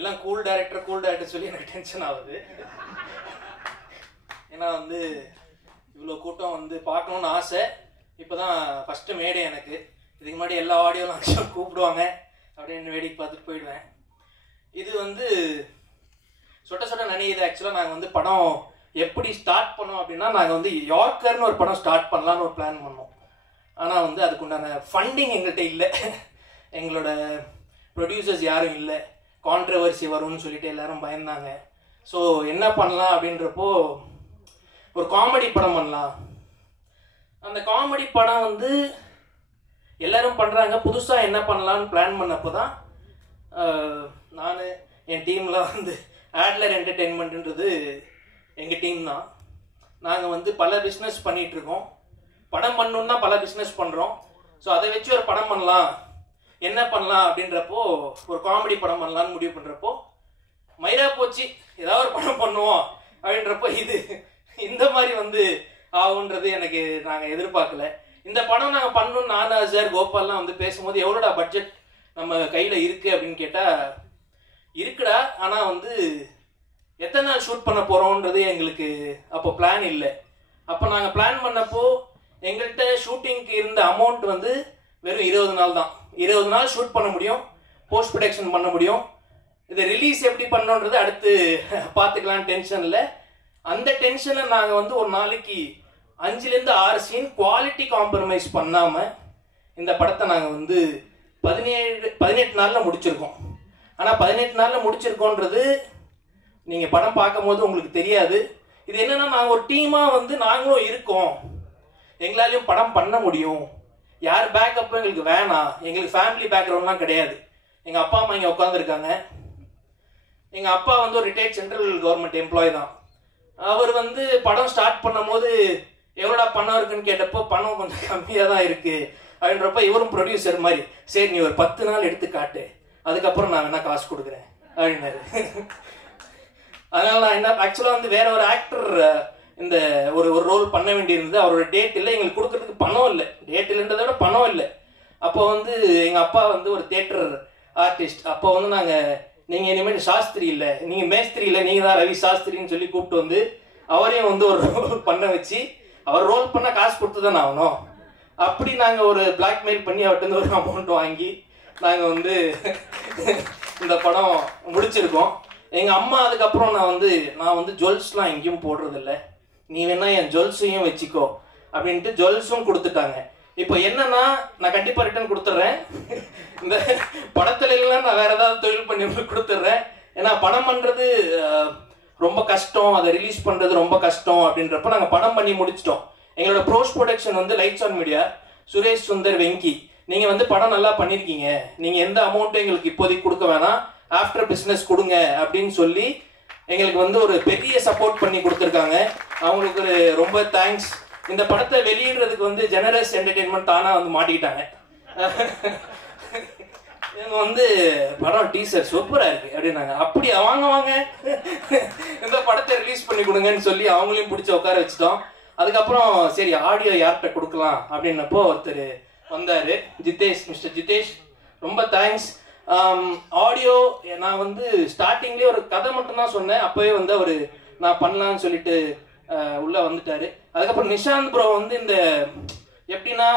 எல்லாம் cool director சொல்லி எனக்கு டென்ஷன் ஆகுது. ஏன்னா வந்து இவ்வளோ கூட்டம் வந்து பார்க்கணுன்னு ஆசை. இப்போ தான் ஃபஸ்ட்டு மேடை எனக்கு. இதுக்கு முன்னாடி எல்லா ஆடியோ லான்ச்சும் கூப்பிடுவாங்க, அப்படின்னு வேடிக்கை பார்த்துட்டு போயிடுவேன். இது வந்து சொட்ட சொட்ட நனையுது. ஆக்சுவலாக நாங்கள் வந்து படம் எப்படி ஸ்டார்ட் பண்ணோம் அப்படின்னா, நாங்கள் வந்து யார்க்கர்னு ஒரு படம் ஸ்டார்ட் பண்ணலான்னு ஒரு பிளான் பண்ணோம். ஆனால் வந்து அதுக்குண்டான ஃபண்டிங் எங்கள்கிட்ட இல்லை. எங்களோட ப்ரொடியூசர்ஸ் யாரும் இல்லை. கான்ட்ரவர்சி வரும்னு சொல்லிட்டு எல்லாரும் பயந்தாங்க. ஸோ என்ன பண்ணலாம் அப்படின்றப்போ ஒரு காமெடி படம் பண்ணலாம். அந்த காமெடி படம் வந்து எல்லாரும் பண்ணுறாங்க, புதுசாக என்ன பண்ணலான்னு பிளான் பண்ணப்போ தான் நான் என் டீமில் வந்து ஆட்லர் என்டர்டெயின்மெண்ட்ன்றது எங்கள் டீம் தான். நாங்கள் வந்து பல பிஸ்னஸ் பண்ணிகிட்ருக்கோம். படம் பண்ணணுன்னா பல பிஸ்னஸ் பண்ணுறோம். ஸோ அதை வச்சு ஒரு படம் பண்ணலாம், என்ன பண்ணலாம் அப்படின்றப்போ ஒரு காமெடி படம் பண்ணலான்னு முடிவு பண்ணுறப்போ மயிரா போச்சு, ஏதாவது ஒரு படம் பண்ணுவோம் அப்படின்றப்போ இது இந்த மாதிரி வந்து ஆகுன்றது எனக்கு நாங்கள் எதிர்பார்க்கல. இந்த படம் நாங்கள் பண்ணணும்னு நானா சார் கோபால்லாம் வந்து பேசும்போது எவ்வளோடா பட்ஜெட் நம்ம கையில் இருக்குது அப்படின்னு கேட்டால், இருக்குடா, ஆனால் வந்து எத்தனை நாள் ஷூட் பண்ண போகிறோன்றது எங்களுக்கு அப்போ பிளான் இல்லை. அப்போ நாங்கள் பிளான் பண்ணப்போ எங்கள்கிட்ட ஷூட்டிங்க்கு இருந்த அமௌண்ட் வந்து வெறும் 20 நாள் தான். 20 நாள் ஷூட் பண்ண முடியும், போஸ்ட் ப்ரொடக்ஷன் பண்ண முடியும். இதை ரிலீஸ் எப்படி பண்ணோன்றது அடுத்து பார்த்துக்கலாம் டென்ஷனில். அந்த டென்ஷனை நாங்கள் வந்து ஒரு நாளைக்கு 5லேருந்து 6 சீன் குவாலிட்டி காம்ப்ரமைஸ் பண்ணாமல் இந்த படத்தை நாங்கள் வந்து 18 நாளில் முடிச்சிருக்கோம். ஆனால் 18 நாளில் முடிச்சிருக்கோன்றது நீங்கள் படம் பார்க்கும் போது உங்களுக்கு தெரியாது. இது என்னன்னா, நாங்கள் ஒரு டீமாக வந்து நாங்களும் இருக்கோம், எங்களாலையும் படம் பண்ண முடியும், யார் பேக்கப்பும் எங்களுக்கு வேணாம், எங்களுக்கு ஃபேமிலி பேக்ரவுண்ட்லாம் கிடையாது. எங்கள் அப்பா அம்மா இங்கே உட்காந்துருக்காங்க. எங்கள் அப்பா வந்து ஒரு ரிட்டையர்ட் சென்ட்ரல் கவர்மெண்ட் எம்ப்ளாயி தான். அவர் வந்து படம் ஸ்டார்ட் பண்ணும் போது எவ்வளோடா பணம் இருக்குன்னு கேட்டப்போ பணம் கொஞ்சம் கம்மியாக தான் இருக்குது அப்படின்றப்ப இவரும் ப்ரொடியூசர் மாதிரி, சரி நீ ஒரு 10 நாள் எடுத்து காட்டு, அதுக்கப்புறம் நான் வேணா காசு கொடுக்குறேன் அப்படின்னாரு. அதனால நான் என்ன ஆக்சுவலாக வந்து வேற ஒரு ஆக்டர் இந்த ஒரு ரோல் பண்ண வேண்டியிருந்தது. அவரோட டேட் இல்லை, எங்களுக்கு கொடுக்கறதுக்கு பணம் இல்லை. டேட் இல்லைன்றதை விட பணம் இல்லை. அப்போ வந்து எங்கள் அப்பா வந்து ஒரு தியேட்டர் ஆர்டிஸ்ட். அப்போ வந்து நீங்கள் இனிமேல் சாஸ்திரி இல்லை, நீங்கள் மேஸ்திரி இல்லை, நீங்கள் தான் ரவி சாஸ்திரின்னு சொல்லி கூப்பிட்டு வந்து அவரையும் வந்து ஒரு ரோல் பண்ண வச்சு, அவர் ரோல் பண்ண காசு கொடுத்து தானே ஆகணும். அப்படி நாங்கள் ஒரு பிளாக்மெயில் பண்ணி அவர்கிட்ட ஒரு அமௌண்ட் வாங்கி நாங்கள் வந்து இந்த படம் முடிச்சிருக்கோம். எங்கள் அம்மா அதுக்கப்புறம் நான் வந்து ஜுவல்ஸ்லாம் எங்கேயும் போடுறதில்ல, நீ வேணா என் ஜுவல்ஸையும் வச்சுக்கோ அப்படின்ட்டு ஜுவல்ஸும் கொடுத்துட்டாங்க. இப்போ என்னன்னா, நான் கண்டிப்பாக ரிட்டர்ன் கொடுத்துட்றேன். இந்த படத்துல எல்லாம் நான் வேற ஏதாவது தொழில் பண்ணி கொடுத்துட்றேன். ஏன்னா படம் பண்ணுறது ரொம்ப கஷ்டம், அதை ரிலீஸ் பண்ணுறது ரொம்ப கஷ்டம். அப்படின்றப்ப நாங்கள் படம் பண்ணி முடிச்சிட்டோம். எங்களோட போஸ்ட் ப்ரொடக்ஷன் வந்து lights on media, Suresh Sundar, Venky, நீங்கள் வந்து படம் நல்லா பண்ணியிருக்கீங்க, நீங்கள் எந்த அமௌண்ட்டும் எங்களுக்கு இப்போதைக்கு கொடுக்க வேணாம், ஆஃப்டர் பிஸ்னஸ் கொடுங்க அப்படின்னு சொல்லி எங்களுக்கு வந்து ஒரு பெரிய சப்போர்ட் பண்ணி கொடுத்துருக்காங்க. அவங்களுக்கு ஒரு ரொம்ப தேங்க்ஸ். இந்த படத்தை வெளியிடுறதுக்கு வந்து ஜெனரஸ் என்டர்டெயின்மெண்ட் தானா வந்து மாட்டிக்கிட்டாங்க. இவங்க வந்து படம் டீசர் சூப்பராக இருக்கு அப்படின்னாங்க. அப்படி வாங்க இந்த படத்தை ரிலீஸ் பண்ணி கொடுங்கன்னு சொல்லி அவங்களையும் பிடிச்சி உட்கார வச்சுட்டோம். அதுக்கப்புறம் சரி ஆடியோ யார்கிட்ட கொடுக்கலாம் அப்படின்னப்போ ஒருத்தர் வந்தார், ஜிதேஷ், மிஸ்டர் ஜிதேஷ், ரொம்ப தேங்க்ஸ். ஆடியோ நான் வந்து ஸ்டார்டிங்லேயே ஒரு கதை மட்டும்தான் சொன்னேன். அப்போவே வந்து அவர் நான் பண்ணலான்னு சொல்லிட்டு உள்ளே வந்துட்டார். அதுக்கப்புறம் நிஷாந்த் ப்ரோ வந்து இந்த எப்படின்னா,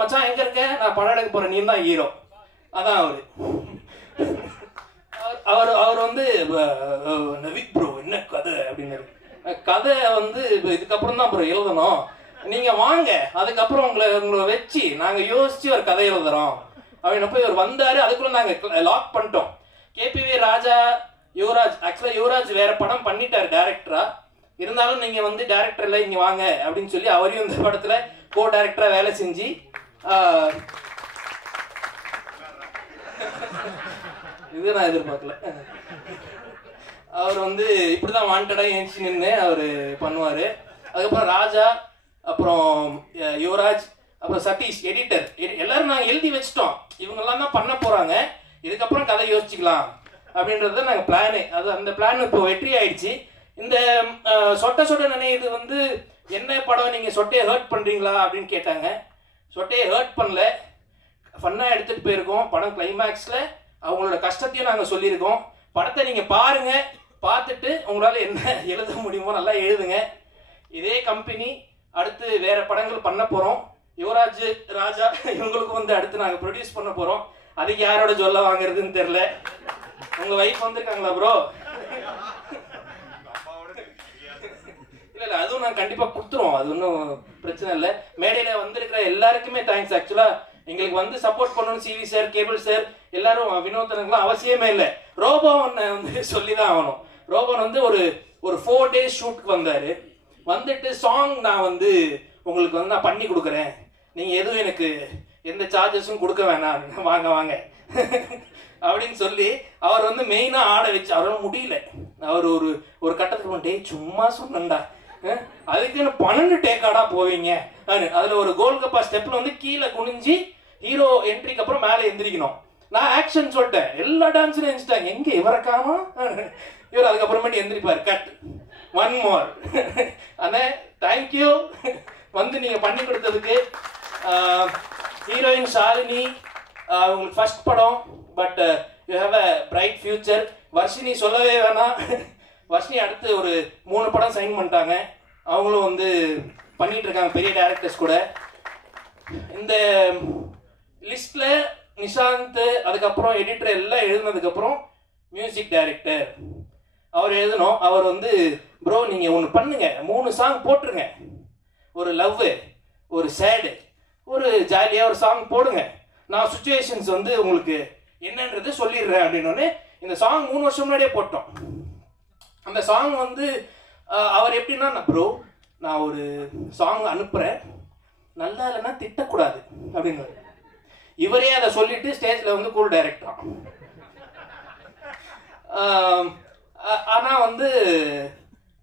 மச்சான் எங்கே இருக்க, நான் படம் எடுக்க போகிறேன், நீ தான் ஹீரோ, அதான் அவர் வந்து நவிக் ப்ரோ என்ன கதை அப்படின்னாரு. கதை வந்து இதுக்கப்புறம் தான் ப்ரோ எழுதணும், நீங்கள் வாங்க, அதுக்கப்புறம் உங்களை வச்சு நாங்கள் யோசித்து ஒரு கதை எழுதுறோம் அப்படின்னப்போ இவர் வந்தார். அதுக்குள்ளே நாங்கள் லாக் பண்ணிட்டோம். கேபிவி ராஜா, யுவராஜ், ஆக்சுவலாக யுவராஜ் வேற படம் பண்ணிட்டார் டைரக்டரா, இருந்தாலும் நீங்கள் வந்து டைரக்டரில் இங்கே வாங்க அப்படின்னு சொல்லி அவரையும் இந்த படத்தில் கோ டைரக்டராக வேலை செஞ்சு இது நான் எதிர்பார்க்கல. அவர் வந்து இப்படிதான் வாண்டடாக ஏஞ்சி நின்று அவர் பண்ணுவார். அதுக்கப்புறம் ராஜா, அப்புறம் யுவராஜ், அப்புறம் சதீஷ் எடிட்டர், எல்லாரும் நாங்கள் எழுதி வச்சிட்டோம், இவங்கெல்லாம் தான் பண்ண போகிறாங்க, இதுக்கப்புறம் கதை யோசிச்சுக்கலாம் அப்படின்றத நாங்கள் பிளானு. அது அந்த பிளான் இப்போ வெற்றி ஆயிடுச்சு. இந்த சொட்ட சொட்ட நினைவு வந்து என்ன படம், நீங்கள் சொட்டையை ஹர்ட் பண்ணுறீங்களா அப்படின்னு கேட்டாங்க. சொட்டையை ஹர்ட் பண்ணல, ஃபன்னாக எடுத்துகிட்டு போயிருக்கோம். படம் கிளைமேக்ஸில் அவங்களோட கஷ்டத்தையும் நாங்கள் சொல்லியிருக்கோம். படத்தை நீங்க பாருங்க, பார்த்துட்டு உங்களால என்ன எழுத முடியுமோ நல்லா எழுதுங்க. இதே கம்பெனி அடுத்து வேற படங்கள் பண்ண போறோம். யுவராஜ், ராஜா இவங்களுக்கு வந்து அடுத்து நாங்க ப்ரொடியூஸ் பண்ண போறோம். அதுக்கு யாரோட சொல்ல வாங்குறதுன்னு தெரியல. உங்க வைஃப் வந்திருக்காங்களா ப்ரோ? இல்ல அதுவும் நான் கண்டிப்பா கொடுத்துருவோம், அது ஒன்றும் பிரச்சனை இல்லை. மேடையில வந்திருக்கிற எல்லாருக்குமே தேங்க்ஸ். ஆக்சுவலா எங்களுக்கு வந்து சப்போர்ட் பண்ணணும் சிவி சார், கேபிள் சார் எல்லாரும், வினோதனுக்குலாம் அவசியமே இல்லை. ரோபோன் வந்து சொல்லிதான் ஆகணும். ரோபோன் வந்து ஒரு 4 days ஷூட்டுக்கு வந்தாரு. வந்துட்டு சாங் நான் வந்து உங்களுக்கு வந்து நான் பண்ணி கொடுக்குறேன், நீங்க எதுவும் எனக்கு எந்த சார்ஜஸும் கொடுக்க வேணாம், வாங்க வாங்க அப்படின்னு சொல்லி அவர் வந்து மெயினா ஆட வச்சு அவரால் முடியல. அவர் ஒரு கட்டத்துக்கு டே சும்மா சொன்னண்டா, அதுக்குன்னு 12 டேக்காடா போவீங்க. அதுல ஒரு கோல்கப்பா ஸ்டெப்ல வந்து கீழே குனிஞ்சு ஹீரோ என்ட்ரிக்கு அப்புறம் மேலே எந்திரிக்கணும். நான் ஆக்ஷன் சொல்லிட்டேன், எல்லா டான்ஸும் எந்திரிச்சிட்டாங்க, எங்க இவரை காணோம். இவர் அதுக்கப்புறமேட்டு எந்திரிப்பார், கட் 1 more. அண்ணே தேங்க்யூ வந்து நீங்க பண்ணி கொடுத்ததுக்கு. ஹீரோயின் ஷாலினி, உங்களுக்கு ஃபர்ஸ்ட் படம், but you have a bright future. Varshini சொல்லவே வேணாம், வர்ஷினி அடுத்து ஒரு 3 படம் சைன் பண்ணிட்டாங்க. அவங்களும் வந்து பண்ணிட்டு இருக்காங்க பெரிய டைரக்டர்ஸ் கூட. இந்த லிஸ்ட்ல நிஷாந்த், அதுக்கப்புறம் எடிட்டர் எல்லாம் எழுதுனதுக்கு அப்புறம் மியூசிக் டைரக்டர் அவர் எழுதணும். அவர் வந்து ப்ரோ நீங்க ஒன்று பண்ணுங்க, 3 சாங் போட்டுருங்க, ஒரு லவ், ஒரு சேடு, ஒரு ஜாலியா ஒரு சாங் போடுங்க, நான் சுச்சுவேஷன்ஸ் வந்து உங்களுக்கு என்னன்றது சொல்லிடுறேன் அப்படின்னு. இந்த சாங் 3 வருஷம் முன்னாடியே போட்டோம். அந்த சாங் வந்து அவர் எப்படின்னா, ப்ரோ நான் ஒரு சாங் அனுப்புறேன், நல்லா இல்லைன்னா திட்டக்கூடாது அப்படின்னு. இவரே அதை சொல்லிட்டு ஸ்டேஜ்ல வந்து கூல் டைரக்டர். ஆனா வந்து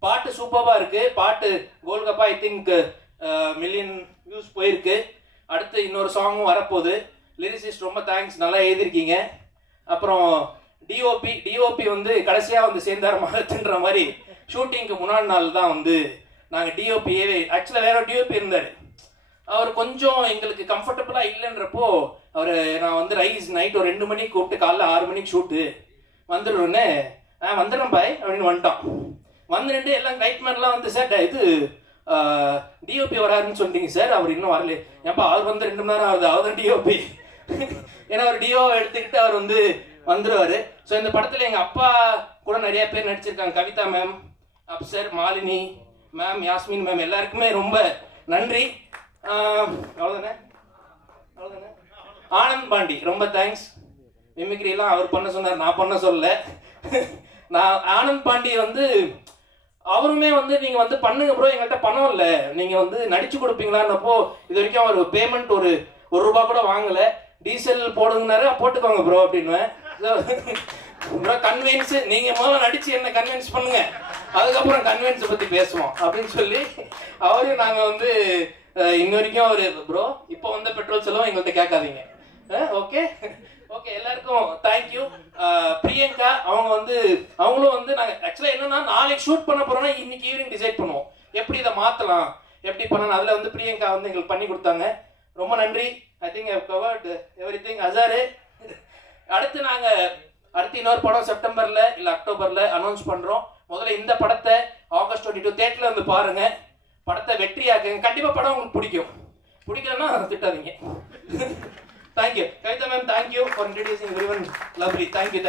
பாட்டு சூப்பரா இருக்கு. பாட்டு golgappa I think million views போயிருக்கு. அடுத்து இன்னொரு சாங்கும் வரப்போகுது. லிரிசிஸ்ட் ரொம்ப தேங்க்ஸ், நல்லா எழுதிருக்கீங்க. அப்புறம் டிஓபி வந்து கடைசியா வந்து சேர்ந்தார் மகத்துன்ற மாதிரி ஷூட்டிங்க்கு முன்னாடி நாள் தான் வந்து நாங்கள் டிஓபியே, ஆக்சுவலாக வேற டிஓபி இருந்தார். அவர் கொஞ்சம் எங்களுக்கு கம்ஃபர்டபுளா இல்லைன்றப்போ நான் வந்து ரைஸ் நைட் ஒரு 2 மணிக்கு கூப்பிட்டு காலைல 6 மணிக்கு ஷூட்டு வந்துடுறோன்னு வந்துடுறேன் பாய் அப்படின்னு வந்துட்டான். வந்துட்டு எல்லாம் கைட்மேன்லாம் வந்து சார் இது டிஓபி வராருன்னு சொல்லிட்டீங்க சார், அவர் இன்னும் வரல. ஏப்பா அவர் வந்து 2 மணி நேரம் ஆகுது, அவர் தான் டிஓபி. ஏன்னா அவர் டிஓ எடுத்துக்கிட்டு அவர் வந்து வந்துடுவாரு. ஸோ இந்த படத்தில் எங்கள் அப்பா கூட நிறைய பேர் நடிச்சிருக்காங்க. Kavitha ma'am, Afsar, Malini ma'am, Yasmin ma'am, எல்லாருக்குமே ரொம்ப நன்றி. அவ்வளோதானே. ஆனந்த் பாண்டி ரொம்ப தேங்க்ஸ். மிமிக்ரிலாம் அவர் பண்ண சொன்னார், நான் பண்ண சொல்லல. நான் ஆனந்த் பாண்டி வந்து அவருமே வந்து நீங்க வந்து பண்ணுங்க ப்ரோ, எங்கள்கிட்ட பணம் இல்லை, நீங்க வந்து நடிச்சு கொடுப்பீங்களான்னப்போ இது வரைக்கும் அவர் பேமெண்ட் ஒரு ரூபா கூட வாங்கல. டீசல் போடுங்கனாரு, போட்டுக்கோங்க ப்ரோ அப்படின்னு. ப்ரோ கன்வின்ஸ், நீங்க முதல்ல நடிச்சு என்ன கன்வின்ஸ் பண்ணுங்க, அதுக்கப்புறம் கன்வின்ஸ் பத்தி பேசுவோம் அப்படின்னு சொல்லி அவரையும் நாங்க வந்து இன்ன வரைக்கும் அவரு ப்ரோ இப்போ வந்த பெட்ரோல் செலவும் எங்கள்கிட்ட கேட்காதீங்க. ஓகே ஓகே, எல்லாருக்கும் தேங்க்யூ. பிரியங்கா அவங்களும் வந்து நாங்கள் ஆக்சுவலாக என்னன்னா நாளைக்கு ஷூட் பண்ண போறோம்னா இன்னைக்கு ஈவினிங் டிசைட் பண்ணுவோம் எப்படி இதை மாற்றலாம், எப்படி பண்ணலாம். அதில் வந்து பிரியங்கா வந்து எங்களுக்கு பண்ணி கொடுத்தாங்க, ரொம்ப நன்றி. I think I covered everything. அசாரு அடுத்து இன்னொரு படம் செப்டம்பர்ல இல்லை அக்டோபர்ல அனௌன்ஸ் பண்றோம். முதல்ல இந்த படத்தை ஆகஸ்ட் 22 தேட்டர்ல வந்து பாருங்க, படத்தை வெற்றியாக்குங்க. கண்டிப்பா படம் உங்களுக்கு பிடிக்கலன்னா திட்டாதீங்க. Thank you. Kavita ma'am, thank you for introducing everyone. Lovely. Thank you.